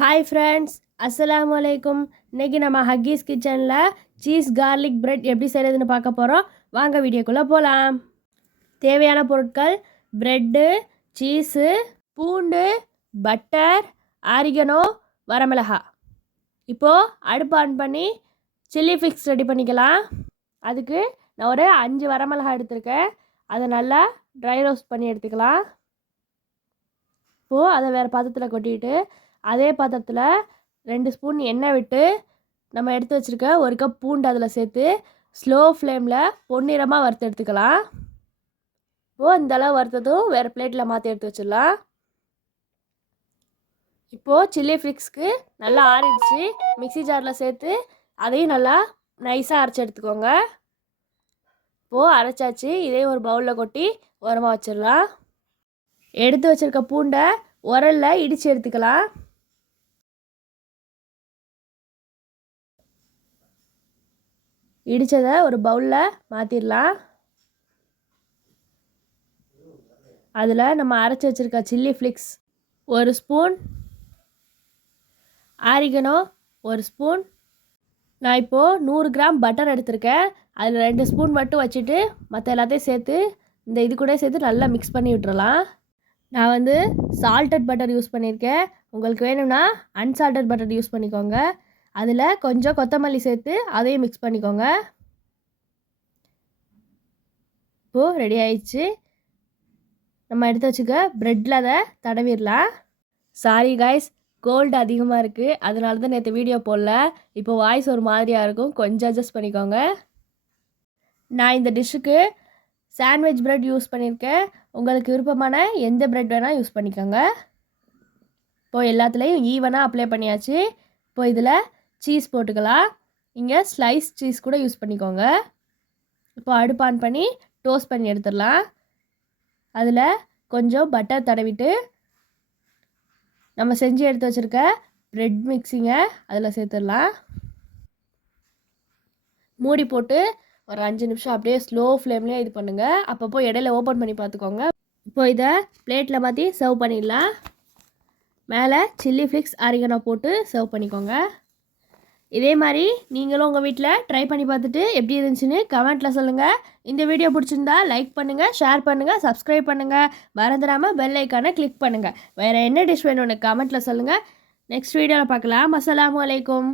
Hi friends, அஸ்ஸலாமு அலைக்கும். இன்றைக்கி நம்ம ஹக்கீஸ் கிச்சனில் சீஸ் கார்லிக் பிரெட் எப்படி செய்கிறதுன்னு பார்க்க போகிறோம். வாங்க வீடியோக்குள்ளே போகலாம். தேவையான பொருட்கள்: பிரெட்டு, சீஸு, பூண்டு, பட்டர், ஆரிகனோ, வரமிளகா. இப்போது அடுப்பு ஆன் பண்ணி சில்லி ஃபிக்ஸ் ரெடி பண்ணிக்கலாம். அதுக்கு நான் ஒரு 5 வரமிளகா எடுத்திருக்கேன். அதை நல்லா ட்ரை ரோஸ்ட் பண்ணி எடுத்துக்கலாம். இப்போது அதை வேறு பாத்திரத்தில் கொட்டிட்டு அதே பாத்திரத்தில் 2 ஸ்பூன் எண்ணெய் விட்டு நம்ம எடுத்து வச்சுருக்க 1 கப் பூண்டு அதில் சேர்த்து ஸ்லோ ஃப்ளேமில் பொன்னிறமாக வறுத்து எடுத்துக்கலாம். இப்போது இந்தளவு வறுத்ததும் வேறு பிளேட்டில் மாற்றி எடுத்து வச்சிடலாம். இப்போது சில்லி ஃப்ளிக்ஸ்க்கு நல்லா ஆறிடுச்சு. மிக்ஸி ஜாரில் சேர்த்து அதையும் நல்லா நைஸாக அரைச்சி எடுத்துக்கோங்க. இப்போது அரைச்சாச்சு. இதே ஒரு பவுலில் கொட்டி உரமாக வச்சிடலாம். எடுத்து வச்சுருக்க பூண்டை உரலில் இடித்து எடுத்துக்கலாம். இடித்ததை ஒரு பவுலில் மாற்றிடலாம். அதில் நம்ம அரைச்சி வச்சுருக்க chilli flakes 1 spoon, oregano 1 spoon. நான் இப்போது 100 கிராம் பட்டர் எடுத்திருக்கேன். அதில் 2 ஸ்பூன் மட்டும் வச்சுட்டு மற்ற எல்லாத்தையும் சேர்த்து இந்த இது கூட சேர்த்து நல்லா மிக்ஸ் பண்ணி விட்டுறலாம். நான் வந்து சால்டட் பட்டர் யூஸ் பண்ணியிருக்கேன். உங்களுக்கு வேணும்னா அன்சால்டட் பட்டர் யூஸ் பண்ணிக்கோங்க. அதில் கொஞ்சம் கொத்தமல்லி சேர்த்து அதையும் மிக்ஸ் பண்ணிக்கோங்க. இப்போது ரெடி ஆயிடுச்சு. நம்ம எடுத்து வச்சுக்க ப்ரெட்டில் அதை தடவிடலாம். சாரி காய்ஸ், கோல்டு அதிகமாக இருக்குது, அதனால தான் நேற்று வீடியோ போடல. இப்போ வாய்ஸ் ஒரு மாதிரியாக இருக்கும், கொஞ்சம் அட்ஜஸ்ட் பண்ணிக்கோங்க. நான் இந்த டிஷ்ஷுக்கு சாண்ட்விச் ப்ரெட் யூஸ் பண்ணியிருக்கேன். உங்களுக்கு விருப்பமான எந்த ப்ரெட் வேணால் யூஸ் பண்ணிக்கோங்க. இப்போது எல்லாத்துலேயும் ஈவனாக அப்ளை பண்ணியாச்சு. இப்போ இதில் சீஸ் போட்டுக்கலாம். இங்கே ஸ்லைஸ் சீஸ் கூட யூஸ் பண்ணிக்கோங்க. இப்போ அடுப்பு ஆன் பண்ணி டோஸ்ட் பண்ணி எடுத்துடலாம். அதில் கொஞ்சம் பட்டர் தடவிட்டு நம்ம செஞ்சு எடுத்து வச்சுருக்க ப்ரெட் மிக்ஸிங்கை அதில் சேர்த்துடலாம். மூடி போட்டு ஒரு 5 நிமிஷம் அப்படியே ஸ்லோ ஃப்ளேம்லேயே இது பண்ணுங்கள். அப்பப்போ இடையில ஓப்பன் பண்ணி பார்த்துக்கோங்க. இப்போ இதை பிளேட்டில் மாற்றி சர்வ் பண்ணிடலாம். மேலே சில்லி ஃப்ளிக்ஸ் ஆரிகனோ போட்டு சர்வ் பண்ணிக்கோங்க. இதே மாதிரி நீங்களும் உங்கள் வீட்டில் ட்ரை பண்ணி பார்த்துட்டு எப்படி இருந்துச்சுன்னு கமெண்ட்டில் சொல்லுங்கள். இந்த வீடியோ பிடிச்சிருந்தா லைக் பண்ணுங்கள், ஷேர் பண்ணுங்கள், சப்ஸ்கிரைப் பண்ணுங்கள். மறந்துடாமல் பெல் ஐக்கானை கிளிக் பண்ணுங்கள். வேறு என்ன டிஷ் வேணும்னு கமெண்ட்டில் சொல்லுங்கள். நெக்ஸ்ட் வீடியோவில் பார்க்கலாம். அஸ்ஸலாமு அலைக்கும்.